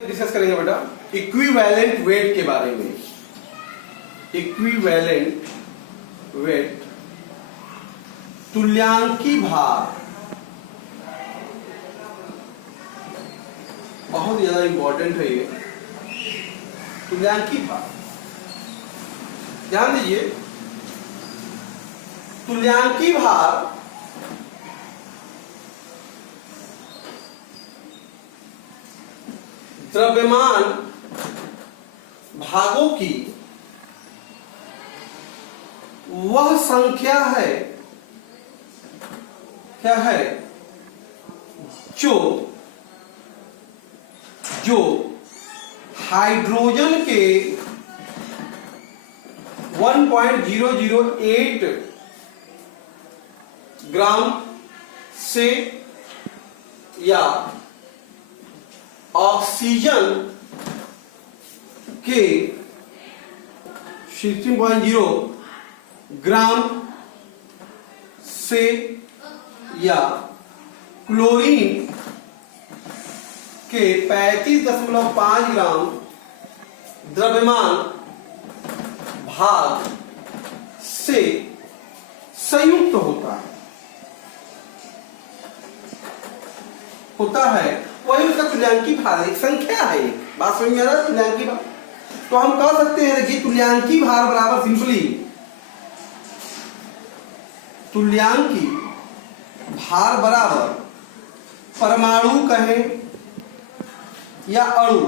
Discuss करेंगे बेटा equivalent weight के बारे में। इक्विवेलेंट वेट, तुल्यांकी भार, बहुत ज्यादा इंपॉर्टेंट है ये तुल्यांकी भार। ध्यान दीजिए, तुल्यांकी भार द्रव्यमान भागों की वह संख्या है, क्या है, जो हाइड्रोजन के 1.008 ग्राम से या ऑक्सीजन के 16.0 ग्राम से या क्लोरीन के 35.5 ग्राम द्रव्यमान भाग से संयुक्त होता है वही उसका तुल्यांकी भार है। एक संख्या है, एक बात समझ में आ रहा है। तुल्यांकी भार तो हम कह सकते हैं कि तुल्यांकी भार बराबर सिंपली तुल्यांकी भार बराबर परमाणु कहें या अणु।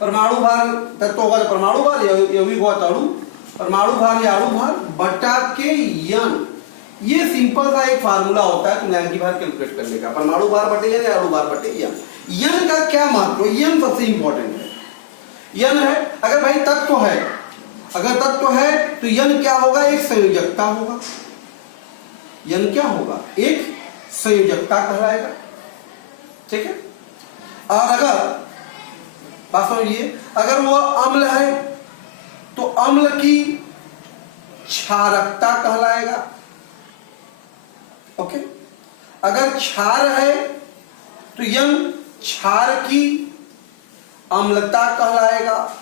परमाणु भार तत्व होगा तो परमाणु भार, या भी हुआ तो अणु। परमाणु भार या अणु भार बटा के यन, ये सिंपल सा एक फार्मूला होता है तुल्यांकी भार कैलकुलेट करने का। परमाणु भार बटे यन या अणु भार बटे यन। यन का क्या महत्व, यन सबसे इंपॉर्टेंट है। यन है, अगर भाई तत्व है, अगर तत्व है तो यन क्या होगा, एक संयोजकता होगा। यन क्या होगा, एक संयोजकता कहलाएगा, ठीक है। और अगर बात समझिए, अगर वह अम्ल है तो अम्ल की क्षारकता कहलाएगा, ओके। अगर क्षार है तो यन क्षार की अम्लता कहलाएगा।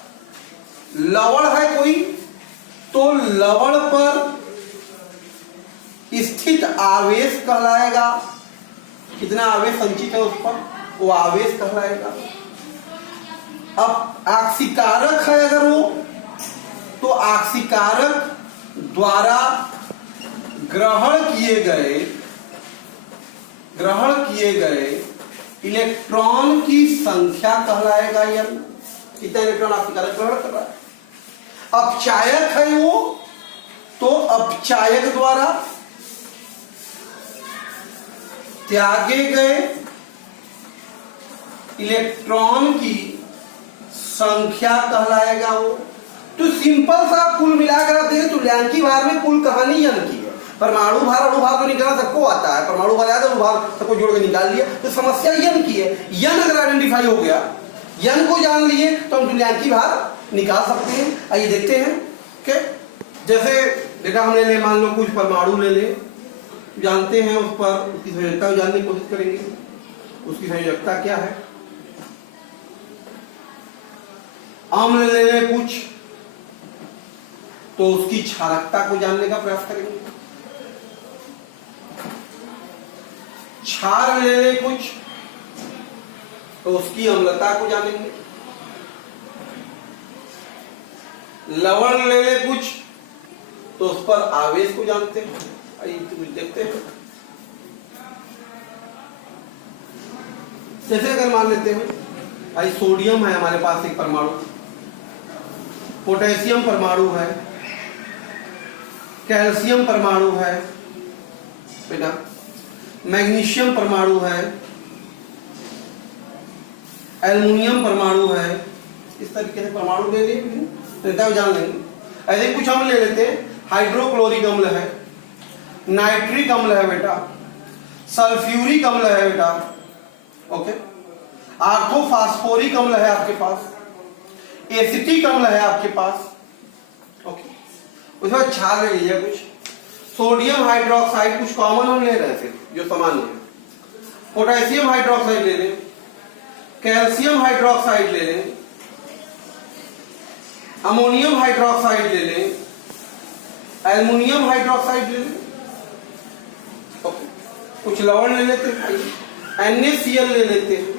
लवण है कोई तो लवण पर स्थित आवेश कहलाएगा। कितना आवेश संचित है उस पर, वो आवेश कहलाएगा। अब आक्सीकारक है अगर वो, तो आक्सीकारक द्वारा ग्रहण किए गए इलेक्ट्रॉन की संख्या कहलाएगा यन। कितना इलेक्ट्रॉन आक्सीकारक ग्रहण कर रहा है। अपचायक है वो, तो अपचायक द्वारा त्यागे गए इलेक्ट्रॉन की संख्या कहलाएगा वो। तो सिंपल सा कुल मिलाकर आप देखें, तुल्यांकी भार में कुल कहानी यन की है। परमाणु भार अणु भार तो निकालना सबको आता है, परमाणु भार अणु भार सबको जोड़ के निकाल लिया, तो समस्या यन की है। यन अगर आइडेंटिफाई हो गया, यन को जान लिए तो हम तुल्यांकी भार निकाल सकते हैं। आइए देखते हैं कि जैसे डेटा हम ले लें, मान लो कुछ परमाणु ले ले, जानते हैं उस पर उसकी संयोजकता जानने की कोशिश करेंगे। उसकी संयोजकता क्या है। अम्ल ले लें कुछ तो उसकी क्षारकता को जानने का प्रयास करेंगे। क्षार ले लें कुछ तो उसकी अम्लता को जानेंगे। लवण ले लें कुछ तो उस पर आवेश को जानते हैं। आइए कुछ देखते हैं। जैसे अगर मान लेते हैं भाई सोडियम है हमारे पास एक परमाणु, पोटेशियम परमाणु है, कैल्शियम परमाणु है बेटा, मैग्नीशियम परमाणु है, एल्युमिनियम परमाणु है। इस तरीके से परमाणु ले लिए, जान लेंगे। ऐसे कुछ हम ले लेते हैं, हाइड्रोक्लोरिक अम्ल है, नाइट्रिक अम्ल है बेटा, सल्फ्यूरिक अम्ल है बेटा, ओके, आर्थोफास्फोरिक अम्ल है आपके पास, एसिटिक अम्ल है आपके पास, ओके। उसके बाद क्षार ले लीजिए कुछ, सोडियम हाइड्रोक्साइड कुछ कॉमन हम ले रहे थे जो सामान्य है, पोटेशियम हाइड्रोक्साइड ले लें, कैल्शियम हाइड्रोक्साइड ले लें, अमोनियम हाइड्रोक्साइड ले लें, एल्युमिनियम हाइड्रोक्साइड ले लें, कुछ लवण ले लेते हैं, NaCl ले लेते हैं,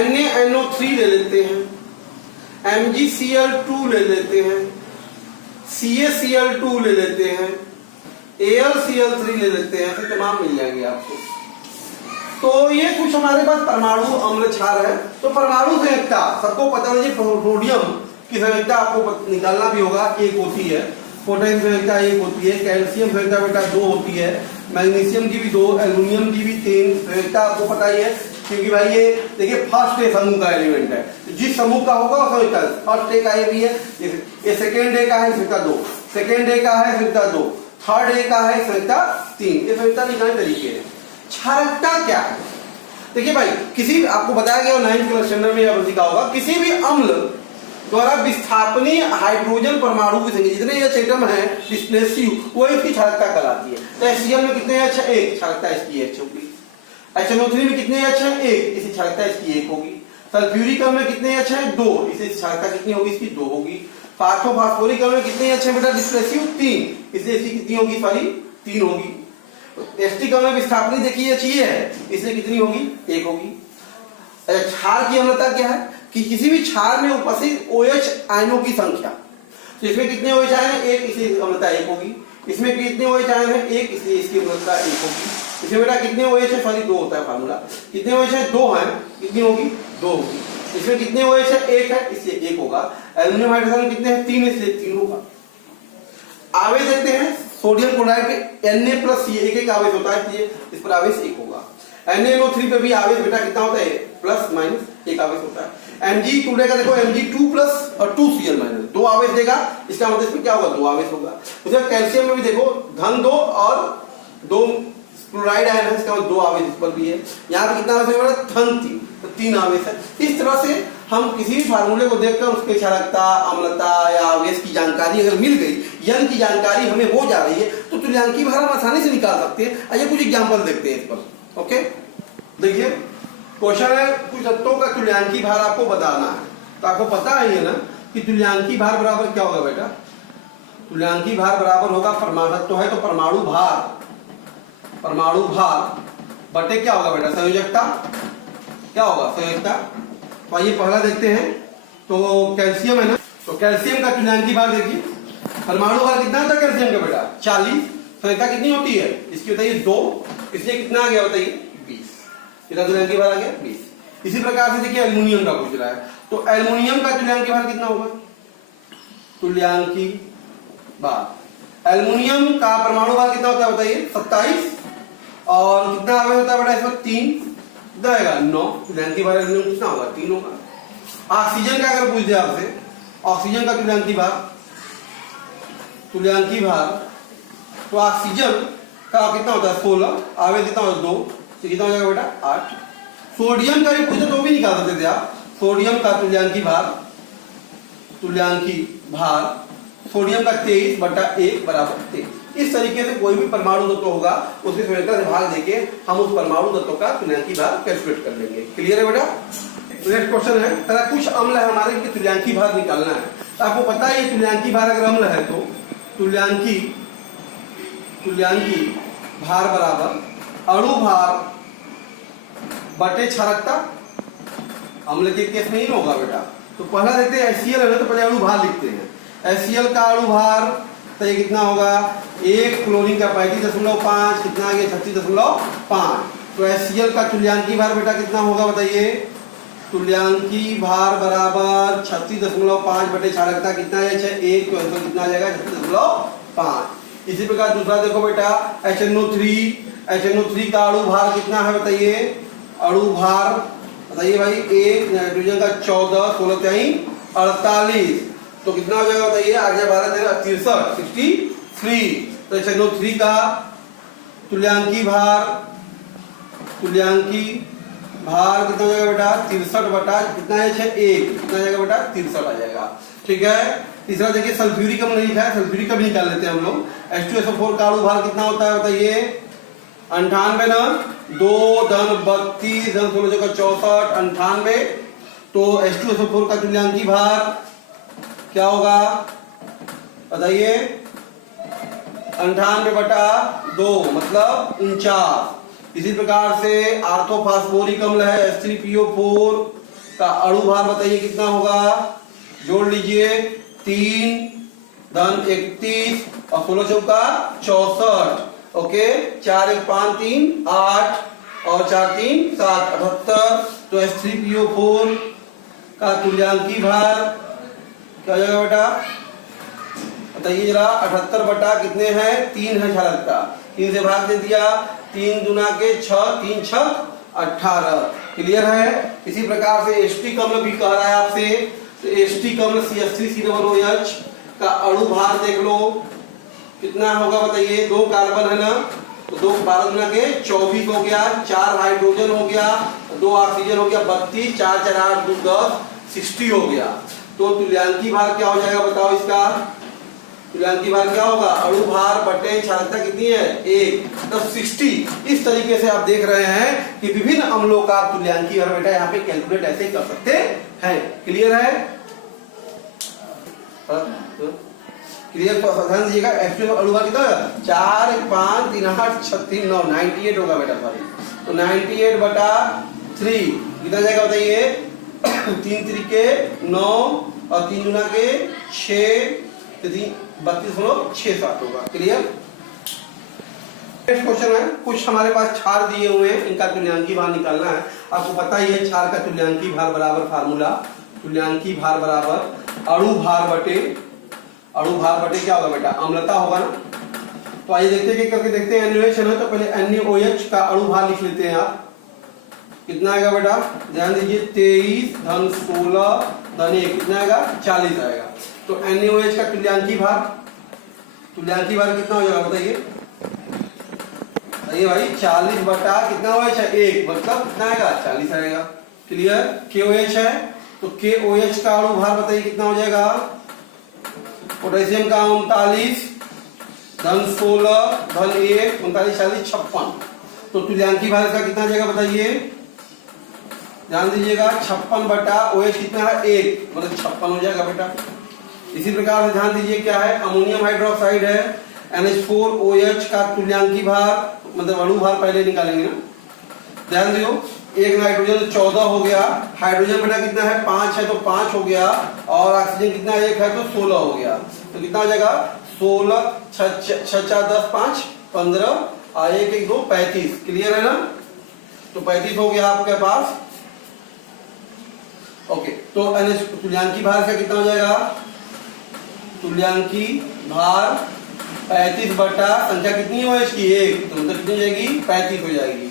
NaNO3 ले लेते हैं, MgCl2 ले लेते हैं, CaCl2 ले लेते हैं, AlCl3 ले लेते हैं, फिर तमाम मिल जाएंगे आपको। तो ये कुछ हमारे पास परमाणु अम्ल क्षार है। तो परमाणु संयुक्ता सबको पता है, सोडियम की संयुक्ता आपको निकालना भी होगा, एक होती है, पोटेशियम संयुक्ता एक होती है, कैल्शियम संयुक्ता बेटा 2 होती है, मैग्नीशियम की भी 2, एल्युमिनियम की भी 3 संयुक्ता आपको पता ही है, क्योंकि भाई ये देखिए फर्स्ट ए समूह का एलिमेंट है, जिस समूह का होगा वो संयुक्ता, फर्स्ट ए का ये भी है, ये सेकेंड ए का है संयुक्ता 2, सेकेंड ए का है संयुक्ता 2, थर्ड ए का है संयुक्ता 3। ये संयुक्ता निकालने तरीके हैं। क्षारकता क्या है? देखिए भाई, किसी आपको बताया गया 9th क्लास स्टैंडर्ड में आपने सीखा होगा, किसी भी अम्ल द्वारा विस्थापनीय हाइड्रोजन परमाणु की संख्या जितने एच एटम है डिस्प्लेसिव, वो इसकी क्षारकता कहलाती है। तो HCl में कितने एच है? 1, क्षारकता इसकी H होगी। HNO3 में कितने एच है? 1, इसी क्षारकता इसकी 1 होगी। सल्फ्यूरिक अम्ल में कितने एच है? 2, इसी क्षारकता कितनी होगी? इसकी 2 होगी। फास्फोरिक अम्ल में कितने एच है बेटा? डिस्प्लेसिव 3, इसलिए इसकी कितनी होगी? सॉरी 3 होगी। एस्टिक अम्ल में विस्थापनी देखिए एच ये है, इसलिए कितनी होगी? 1 होगी। क्षार की अम्लता क्या है कि किसी भी क्षार में उपस्थित OH आयनों की संख्या, तो इसमें कितने OH आयन है? 1, इसलिए अम्लता 1 होगी। इसमें कितने OH आयन है? 1, इसलिए इसकी अम्लता 1 होगी। इसमें बेटा कितने OH है? सॉरी 2 होता है फार्मूला, कितने OH है? 2 है, कितनी होगी? 2 होगी। इसमें कितने OH है? 1 है, इसलिए 1 होगा। एल्युमिनियम हाइड्रोक्साइड में कितने हैं? 3, इसलिए 3 होगा। आवेश देखते हैं, सोडियम क्लोराइड पे Na+C एक आवेश होता है, इसलिए इस पर आवेश 1 होगा। NaNO3 पे भी आवेश बेटा कितना होता है? प्लस माइनस 1 आवेश होता है। Mg2 का देखो, Mg2+ और 2Cl-, 2 आवेश देगा, इसका मतलब इसमें क्या होगा? 2 आवेश होगा। उसे कैल्शियम में भी देखो, धन 2 और 2 क्लोराइड आयन है, इसका मतलब 2 आवेश इस पर भी है। यहाँ पे कितना आवेश है? धन 3, तो 3 आवेश है। इस तरह से हम किसी भी फार्मूले को देखकर उसके क्षारकता, अम्लता या आवेश की जानकारी अगर मिल गई, यन की जानकारी हमें हो जा रही है, तो तुल्यांकी भार हम आसानी से निकाल सकते हैं। आइए कुछ एग्जाम्पल देखते हैं इस पर। ओके, देखिए क्वेश्चन है, कुछ तत्वों का तुल्यांकी भार आपको बताना है। तो आपको पता है ना कि तुल्यांकी भार बराबर क्या होगा बेटा? तुल्यांकी भार बराबर होगा, परमाणु है तो परमाणु भार बटे क्या होगा बेटा? संयोजकता। क्या होगा? संयोजकता। तो आइए पहला देखते हैं। तो कैल्शियम है ना, तो कैल्शियम का तुल्यांकी भार देखिए, परमाणु भार कितना होता है कैल्शियम का बेटा? 40। संयोजकता कितनी होती है इसकी? बताइए 2, इसलिए कितना आ गया बताइए? 20। कितना तुल्यांकी भार आ गया? 20। इसी प्रकार से देखिए एल्युमिनियम का पूछ रहा है, तो एल्युमिनियम का तुल्यांकी भार कितना होगा? तुल्यांकी भार, एल्युमिनियम का परमाणु भार कितना होता है बताइए? 27। और कितना आवेश होता है बेटा इसमें? 3, कितना आएगा? 9। तुल्यांकी भार एल्युमिनियम कितना होगा? 3 होगा। ऑक्सीजन का अगर पूछ दिया आपसे, ऑक्सीजन का तुल्यांकी भार, तो ऑक्सीजन का कितना होता है? 16, आवेश कितना होता है? 2, तो कितना हो जाएगा बेटा? 8। सोडियम का भी पूछे तो भी निकाल सकते थे आप। सोडियम का तुल्यांकी भार सोडियम का 23/1 बराबर 23। इस तरीके से कोई भी परमाणु तत्व होगा, उसकी संयोजकता से भाग देके हम उस परमाणु तत्व का तुल्यांकी भार कैलकुलेट कर लेंगे। क्लियर है बेटा? नेक्स्ट क्वेश्चन है, तरह कुछ अम्ल है हमारे, इनके तुल्यांकी भार निकालना है। तो आपको पता है ये तुल्यांकी भार अगर अम्ल है तो तुल्यांकी भार बराबर अणु भार बटे क्षारकता। अम्ल के केस में ही होगा बेटा। तो पहला देखते हैं HCl है ना, तो पहले अणु भार लिखते हैं। HCl का अणु भार तो ये कितना होगा? 1 क्लोरीन का 35.5, कितना आ गया? 36.5। तो HCl का तुल्यांकी भार बेटा कितना होगा बताइए? तुल्यांकी भार बराबर 36.5 बटे क्षारकता कितना है? 1, तो आंसर कितना आ जाएगा? 36.5। इसी प्रकार दूसरा देखो बेटा, HNO3 का अणु भार कितना है बताइए? अणु भार बताइए भाई, 1 नाइट्रोजन का 14, 16 48, तो कितना हो जाएगा बताइए? आ गया 12 63 63। तो HNO3 का तुल्यांकी भार कितना हो जाएगा बेटा? 63 बटा कितना है? 1, कितना जाएगा बेटा? 63 आ जाएगा। ठीक है। तीसरा देखिए, सल्फ्यूरिक अम्ल नहीं लिखा है, सल्फ्यूरिक का भी निकाल लेते हैं हम लोग। H2SO4 का अणु भार कितना होता है बताइए? 98 ना 2 धन 32 धन 16 का 64 98। तो H2SO4 का तुल्यांकी भार क्या होगा बताइए? 98/2 मतलब 49। इसी प्रकार से आर्थोफास्फोरिक अम्ल है H3PO4 का अणु भार बताइए कितना होगा? जोड़ लीजिए 3 धन 31 और 16 चौका 64। ओके 4 1 5 3 8 और 4 3 7 78। तो H3PO4 का तुल्यांकी भार क्या हो जाएगा बेटा बताइए जरा? 78 बटा कितने हैं? 3 है छात्रता। 3 से भाग दे दिया, 3 दुना के 6, 3 6 18। क्लियर है? इसी प्रकार से एस्टिक अम्ल भी कह रहा है आपसे। तो एस्टिक अम्ल CH3COOH का अणु भार देख लो कितना होगा बताइए? 2 कार्बन है ना, तो 2 12 दुना के 24 हो गया, 4 हाइड्रोजन हो गया, 2 ऑक्सीजन हो गया 32, 4 4 8 2 10 60 हो गया। तो तुल्यांकी भार क्या हो जाएगा बताओ? इसका तुल्यांकी भार क्या होगा? अणु भार बटे क्षारकता कितनी है? 1 तो 60। इस तरीके से आप देख रहे हैं कि विभिन्न अम्लों का तुल्यांकी भार बेटा यहाँ पे कैलकुलेट ऐसे कर सकते हैं। क्लियर है? क्लियर? तो ध्यान दीजिएगा H2 अणु भार कितना है? 4 1 5 3 8 36 9 98 होगा बेटा सॉरी। तो 98/3 कितना जाएगा बताइए? 3 त्रिके 9 और 3 गुना के 6 32.67 होगा। क्लियर? नेक्स्ट क्वेश्चन है, कुछ हमारे पास क्षार दिए हुए हैं, इनका तुल्यांकी भार निकालना है। आपको पता ही है क्षार का तुल्यांकी भार बराबर फार्मूला, तुल्यांकी भार बराबर अणु भार बटे क्या होगा बेटा? अम्लता होगा ना। तो आइए देखते हैं करके देखते हैं। NaOH है तो पहले NaOH का अणु भार लिख लेते हैं आप। कितना आएगा बेटा? ध्यान दीजिए 23 धन 16 धन 1 कितना आएगा? 40 आएगा। तो NaOH का तुल्यांकी भार कितना हो जाएगा बताइए? बताइए भाई 40 बटा कितना OH है? 1 मतलब कितना आएगा? 40 आएगा। क्लियर? KOH है तो KOH का अणु भार बताइए कितना हो जाएगा? पोटेशियम का 39 धन 16 धन 1 39 40 56। तो तुल्यांकी भार का कितना जाएगा बताइए? ध्यान दीजिएगा 56 बटा OH कितना है? 1 मतलब 56 हो जाएगा बेटा। इसी प्रकार से ध्यान दीजिए क्या है? अमोनियम हाइड्रोक्साइड है NH4OH का तुल्यांकी भार मतलब अणु भार पहले निकालेंगे ना। ध्यान दियो 1 नाइट्रोजन 14 हो गया, हाइड्रोजन बेटा कितना है? 5 है तो 5 हो गया, और ऑक्सीजन कितना 1 है तो 16 हो गया। तो कितना हो जाएगा? 16 6 4 10 5 15 और 1 1 2 35। क्लियर है ना? तो 35 हो गया आपके पास। ओके तो तुल्यांकी भार का कितना हो जाएगा? तुल्यांकी भार 35 बटा संख्या कितनी है इसकी? 1 तो मतलब कितनी हो जाएगी? 35 हो जाएगी।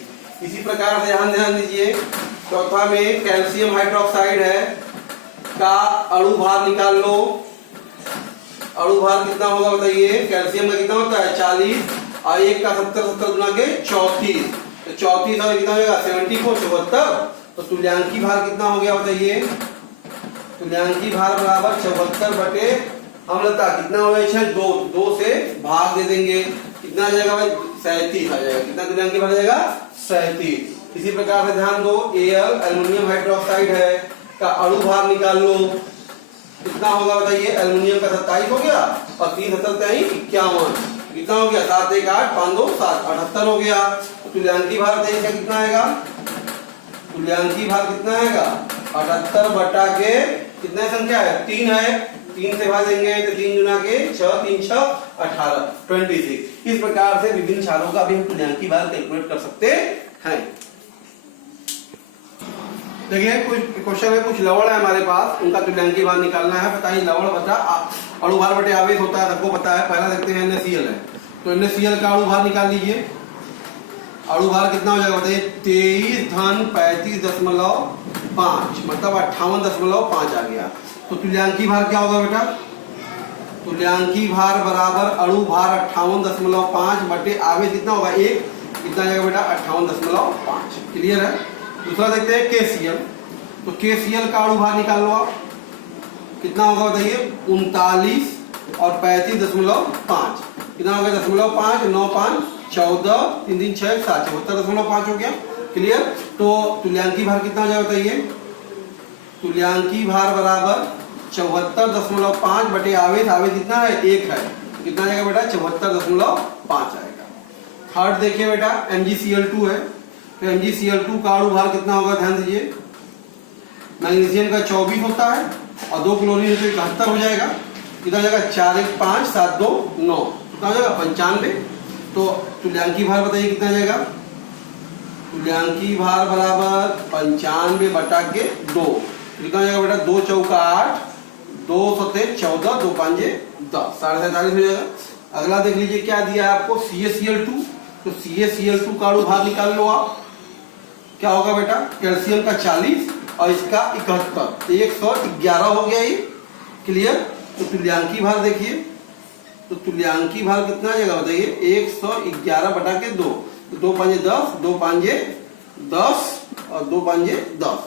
इसी प्रकार से ध्यान दीजिए चौथा में कैल्शियम हाइड्रोक्साइड है का अणु भार निकाल लो। अणु भार कितना होगा बताइए? कैल्शियम का कितना होता है? 40 और 1 का 70 70 गुना के 34 तो 34 और कितना हो जाएगा? 74 74। तो तुल्यांकी भार कितना हो गया बताइए? तुल्यांकी भार बराबर 74 बटे अम्लता कितना हो गया? 2 से भाग दे देंगे कितना आ जाएगा भाई? 37 आ जाएगा। कितना तुल्यांकी भार जाएगा? 37। इसी प्रकार से ध्यान दो Al एल्युमिनियम हाइड्रोक्साइड है का अणु भार निकाल लो। कितना होगा बताइए? एल्युमिनियम का 27 हो गया और 3 7 51 कितना हो गया? 7 1 8 5 2 7 78 हो गया। तुल्यांकी भार बताइए कितना आएगा? तुल्यांकी भार कितना आएगा? 78 बटा के कितने संख्या है? 3 है, 3 से भागेंगे तो 3 गुना के 6 3 6 18 26। इस प्रकार से विभिन्न क्षारों का भी हम तुल्यांकी भार कैलकुलेट कर सकते हैं। देखिए कुछ क्वेश्चन है, कुछ लवण है हमारे पास, उनका तुल्यांकी भार निकालना है। बताइए लवण बटा अणु भार बटे आवेश होता है, सबको पता है। पहला देखते हैं NaCl है, तो NaCl का अणु भार निकाल लीजिए। अणु भार कितना हो जाएगा बताइए? 23 धन 35.5 मतलब 58.5 आ गया। तो तुल्यांकी भार क्या होगा बेटा? तुल्यांकी भार बराबर अणु भार 58.5 बटे आवेश कितना होगा? 1 कितना जाएगा बेटा? 58.5। क्लियर है? दूसरा देखते हैं KCl, तो KCl का अणु भार निकाल लो आप। कितना होगा बताइए? 39 और 35.5 कितना होगा? 0.5 9 5 14 3 3 6 7 74.5 हो गया। क्लियर। तो तुल्यांकी भार कितना हो जाएगा बताइए? तुल्यांकी भार बराबर 74.5 बटे आवेश, आवेश कितना है 1 है, कितना जाएगा बेटा 74.5 आएगा। थर्ड देखिए बेटा MgCl2 है, तो MgCl2 का अणु भार कितना होगा ध्यान दीजिए। मैग्नीशियम का 24 होता है और 2 क्लोरीन तो 71 हो जाएगा, कितना जाएगा 4 1 5 7 2 9, कितना हो जाएगा 95। तो तुल्यांकी भार बताइए कितना जाएगा? तुल्यांकी भार बराबर 95 बटा के 2, कितना जाएगा बेटा 2 चौका 8, 2 सते 14, 2 पांजे 10, 47.5 हो जाएगा। अगला देख लीजिए क्या दिया है आपको CaCl2, तो CaCl2 का अणु भार निकाल लो आप, क्या होगा बेटा? कैल्शियम का 40 और इसका 71, 111 हो गया ये। क्लियर। तो तुल्यांकी भार देखिए, तो तुल्यांकी भार कितना आ जाएगा बताइए? 111 बटा के 2, तो 2 पांजे 10, 2 पांजे 10 और 2 पांजे 10,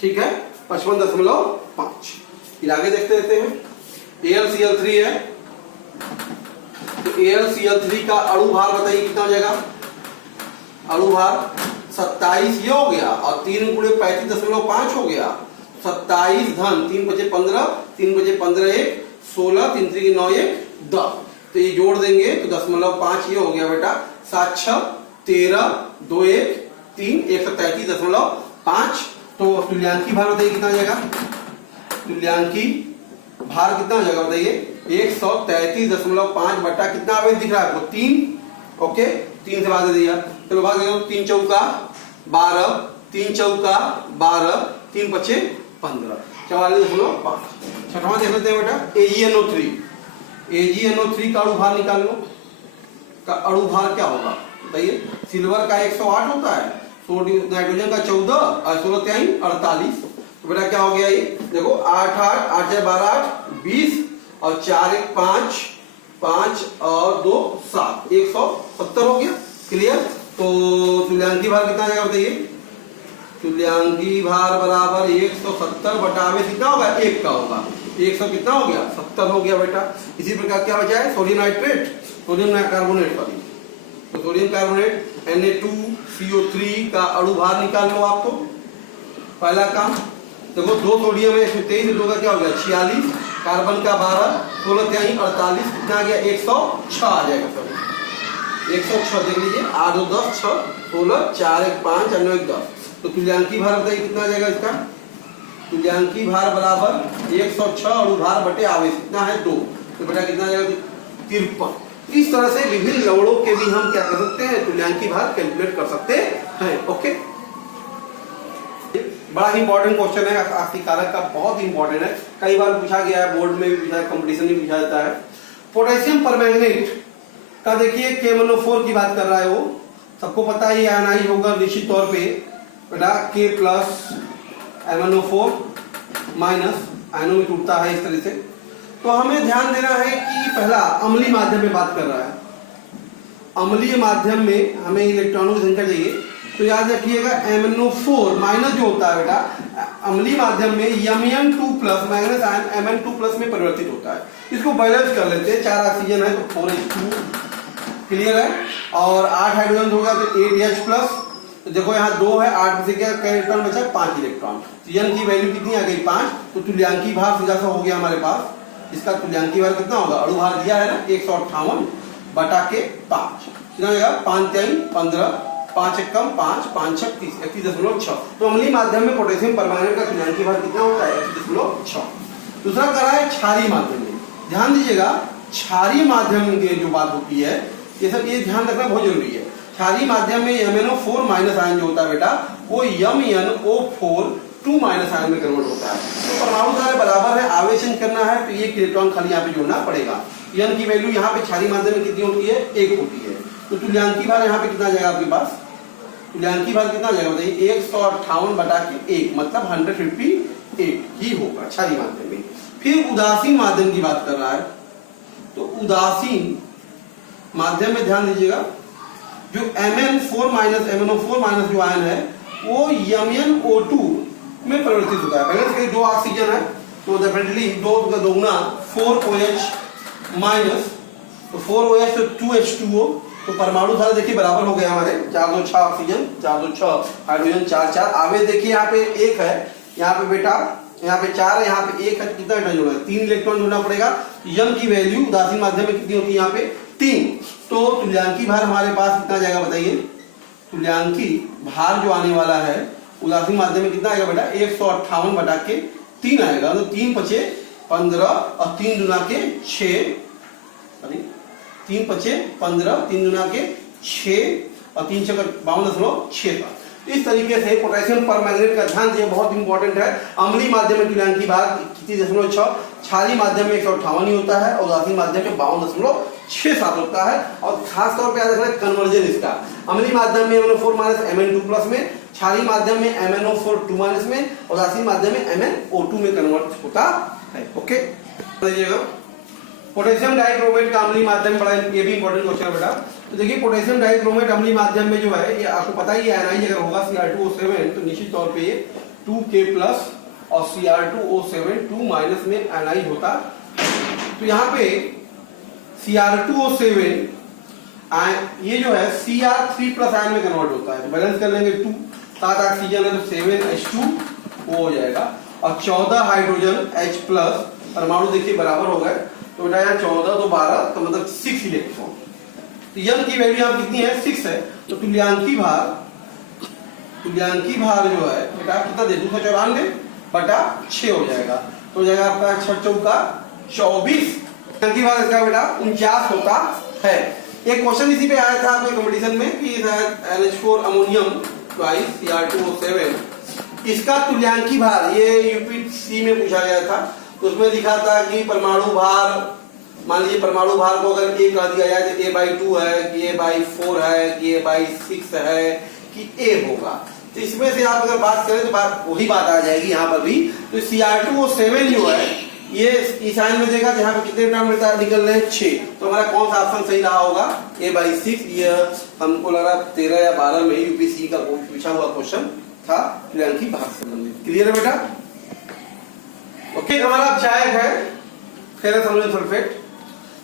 ठीक है 55.5। फिर आगे देखते रहते हैं। AlCl3 है, तो AlCl3 का अणु भार बताइए कितना हो जाएगा? अणु भार 27 ये हो गया और 3 गुणे 35.5 हो गया, 27 धन 3 बचे 15, 3 बचे 15 1 16, 3 3 9 1 10, तो ये जोड़ देंगे तो 0.5 ये हो गया बेटा 7 6 13 2 1 3 133.5। तो तुल्यांकी भार बताइए कितना जाएगा? तुल्यांकी भार कितना हो जाएगा बताइए? 133.5 बटा कितना आवेश दिख रहा है आपको? 3। ओके 3 से भाग दे दिया, चलो भाग दो, 3 चौका 12, 3 चौका 12, 3 बचे 15, 44.5। छठवां देख लेते हैं बेटा AgNO3, AgNO3 का अणु भार निकाल लो, का अणु भार क्या होगा बताइए? सिल्वर का 108 होता है, नाइट्रोजन का 14 और 16 3 48, तो बेटा क्या हो गया ये देखो 8 8 8 12 8 20 और 4 1 5 5 और 2 7, 170 हो गया। क्लियर। तो तुल्यांकी भार कितना जाएगा बताइए? तुल्यांकी भार बराबर 170 बटा आवेश कितना होगा? 1 का होगा, 100 कितना हो गया 70 हो गया बेटा। इसी प्रकार क्या बचा है? Sodium nitrate, sodium carbonate, sorry, तो सोडियम कार्बोनेट Na2CO3 का अणु भार निकाल लो आपको। पहला काम देखो 2 सोडियम है, 123 2 का क्या हो गया 46, कार्बन का 12, 16 3 48, कितना आ गया 106 आ जाएगा सर, 106 देख लीजिए, 8 2 10 6 16 4 1 5 9 1 10। तो तुल्यांकी भार बताइए कितना आ जाएगा इसका? तुल्यांकी भार बराबर 106 अणु भार बटे आवेश कितना है 2, तो बेटा कितना आ जाएगा 53। इस तरह से विभिन्न लवणों के भी हम क्या कर सकते हैं? तुल्यांकी भार कैलकुलेट कर सकते हैं। ओके, बड़ा इंपॉर्टेंट क्वेश्चन है, आस्तिक कारक का बहुत इंपॉर्टेंट है, कई बार पूछा गया है, बोर्ड में भी पूछा है, कंपटीशन में पूछा जाता है। पोटेशियम परमैंगनेट का देखिए KMnO4 की बात कर रहा है वो, सबको पता है ये आयनाइज होगा निश्चित तौर पे बेटा, K प्लस MnO4 माइनस आयनों में टूटता है इस तरह से। तो हमें ध्यान देना है कि पहला अम्लीय माध्यम में बात कर रहा है, अम्लीय माध्यम में हमें इलेक्ट्रॉनों की संख्या चाहिए, तो याद रखिएगा MnO4 माइनस जो होता है बेटा अम्लीय माध्यम में Mn2 plus minus ion Mn2 plus में परिवर्तित होता है। इसको बैलेंस कर लेते हैं, 4 ऑक्सीजन है तो 4H2, क्लियर है, और 8 हाइड्रोजन होगा तो 8H प्लस, तो देखो यहाँ 2 है, 8 से क्या इलेक्ट्रॉन बचा 5 इलेक्ट्रॉन, तो N की वैल्यू कितनी आ गई 5। तो तुल्यांकी भार सीधा सा हो गया हमारे पास, इसका तुल्यांकी भार कितना होगा? अणु भार दिया है ना 158 बटा के 5, कितना हो जाएगा 5 3 15 5 1 5 5 6 30, 31.6। तो अम्लीय माध्यम में पोटेशियम परमैंगनेट का तुल्यांकी भार कितना होता है 31.6। दूसरा करा है क्षारीय माध्यम में, ध्यान दीजिएगा क्षारीय माध्यम की जो बात होती है ये सब ये ध्यान रखना बहुत जरूरी है। क्षारीय माध्यम में MnO4 माइनस आयन जो होता है बेटा वो MnO4 2 माइनस आयन में कन्वर्ट होता है। तो परमाणु सारे बराबर है, आवेशन करना है तो ये इलेक्ट्रॉन खाली यहाँ पे जोड़ना पड़ेगा। N की वैल्यू यहाँ पे क्षारीय माध्यम में कितनी होती है 1 होती है, तो तुल्यांकी भार यहाँ पे कितना जाएगा आपके पास? तुल्यांकी भार कितना जाएगा बताइए? 158 बटा के 1 मतलब 158 ही होगा क्षारीय माध्यम में। फिर उदासीन माध्यम की बात कर रहा है, तो उदासीन माध्यम में ध्यान दीजिएगा जो MnO4 माइनस जो आयन है वो MnO2 में परिवर्तित होता है। पहले 2 ऑक्सीजन है तो डेफिनेटली 2 का दोगुना 4OH माइनस, तो 4OH तो 2H2O, तो परमाणु सारे देखिए बराबर हो गए हमारे, 4 2 6 ऑक्सीजन, 4 2 6 हाइड्रोजन, 4 4 आगे देखिए यहाँ पे 1 है, यहाँ पे बेटा यहाँ पे 4 है, यहाँ पे 1 है, कितना इलेक्ट्रॉन जोड़ना है, 3 इलेक्ट्रॉन जोड़ना पड़ेगा। यम की वैल्यू उदासीन माध्यम में कितनी होती है, यहाँ पे 3। तो तुल्यांकी भार हमारे पास कितना जाएगा बताइए, तुल्यांकी भार जो आने वाला है उदासीन माध्यम में कितना आएगा बेटा, 158 बटा के 3 आएगा। तो 3 पचे 15 और 3 दुना के 6, 3 पचे 15, 3 दुना के 6 और 3 छक्का 52.6 था। इस तरीके से पोटेशियम परमैंगनेट का ध्यान दिए, बहुत इंपॉर्टेंट है। अम्लीय माध्यम में तुल्यांकी भार 31.6, क्षारीय माध्यम में 158 ही होता है और उदासीन माध्यम में 52.67 होता है। और खास तौर पे याद रखना कन्वर्जन इसका, अम्लीय माध्यम में MnO4 - Mn2+ में, क्षारीय माध्यम में MnO4 2- में, उदासीन माध्यम में MnO2 में कन्वर्ट होता है। ओके, पोटेशियम डाइक्रोमेट का अम्लीय माध्यम बड़ा, ये भी इंपॉर्टेंट क्वेश्चन है बेटा। तो देखिए पोटेशियम डाइक्रोमेट अम्लीय माध्यम में जो है, ये आपको पता ही है, एनाइन अगर होगा Cr2O7 तो निश्चित तौर पे ये 2K+ और Cr2O7 2- में एनाइन होता है। तो यहाँ पे Cr2O7 ये जो है Cr3+ आयन में कन्वर्ट होता है, तो बैलेंस कर लेंगे 2, 7 ऑक्सीजन है तो 7H2O हो जाएगा और 14 हाइड्रोजन H+ परमाणु देखिए बराबर हो गए। तो बेटा यहाँ 14 2 12 तो मतलब 6 इलेक्ट्रॉन। तो यम की वैल्यू यहाँ कितनी है, 6 है। तो तुल्यांकी भार जो है बेटा कितना दे, 294 बटा 6 हो जाएगा। तो हो जाएगा आपका 6 चौका 24। तुल्यांकी भार इसका बेटा 49 होता है। एक क्वेश्चन इसी पे आया था आपके कंपटीशन में कि NH4 अमोनियम ट्वाइस Cr2O7 इसका तुल्यांकी भार, ये यूपीसी में पूछा गया था। तो उसमें लिखा था कि परमाणु भार, मान लीजिए परमाणु भार को अगर A कह दिया जाए तो A/2 है कि A/4 है कि A/6 है कि A होगा। तो इसमें से आप अगर बात करें तो बात वही बात आ जाएगी यहाँ पर भी। तो Cr2O7 जो है ये इस आयन में देखा जहाँ पे कितने इलेक्ट्रॉन मिलता है, निकल रहे हैं 6। तो हमारा कौन सा ऑप्शन सही रहा होगा, A/6। ये हमको लगा 13 या 12 में यूपीसी का पूछा हुआ क्वेश्चन था तुल्यांकी भार से संबंधित। क्लियर है बेटा? ओके, हमारा क्षारक है फेरस अमोनियम सल्फेट।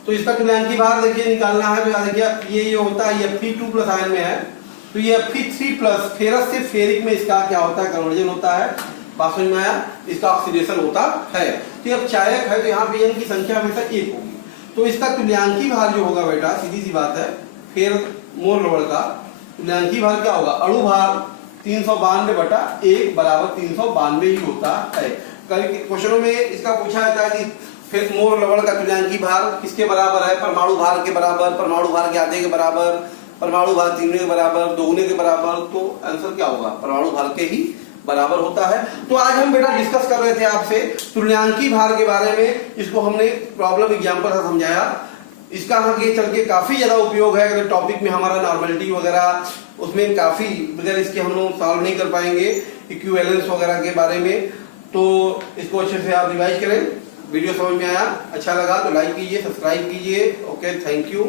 तो इसका तुल्यांकी भार देखिए निकालना है। तो देखिए ये होता है Fe2+ आयन में है, तो ये Fe3+ फेरस से फेरिक में इसका क्या होता है, कन्वर्जन होता है। बात समझ में आया? इसका ऑक्सीडेशन होता है। तो अब क्षारक है तो यहाँ पे N की संख्या हमेशा 1 होगी। तो इसका तुल्यांकी भार जो होगा बेटा, सीधी सी बात है, फिर मोल रबड़ का तुल्यांकी भार क्या होगा, अणु भार 392 बटा 1 बराबर 392 ही होता है। कभी क्वेश्चनों में इसका पूछा जाता है कि फिर मोल रबड़ का तुल्यांकी भार किसके बराबर है, परमाणु भार के बराबर, परमाणु भार के आधे के बराबर, परमाणु भार 3 के बराबर, 2 के बराबर। तो आंसर क्या होगा, परमाणु भार के ही बराबर होता है। तो आज हम बेटा डिस्कस कर रहे थे आपसे तुल्यांकी भार के बारे में। इसको हमने प्रॉब्लम एग्जांपल से समझाया। इसका आगे चल के काफी ज्यादा उपयोग है। अगर टॉपिक में हमारा नॉर्मलिटी वगैरह उसमें काफी बगैर इसके हम लोग सॉल्व नहीं कर पाएंगे, इक्विवेलेंस वगैरह के बारे में। तो इसको अच्छे से आप रिवाइज करें। वीडियो समझ में आया, अच्छा लगा तो लाइक कीजिए, सब्सक्राइब कीजिए। Okay, thank you.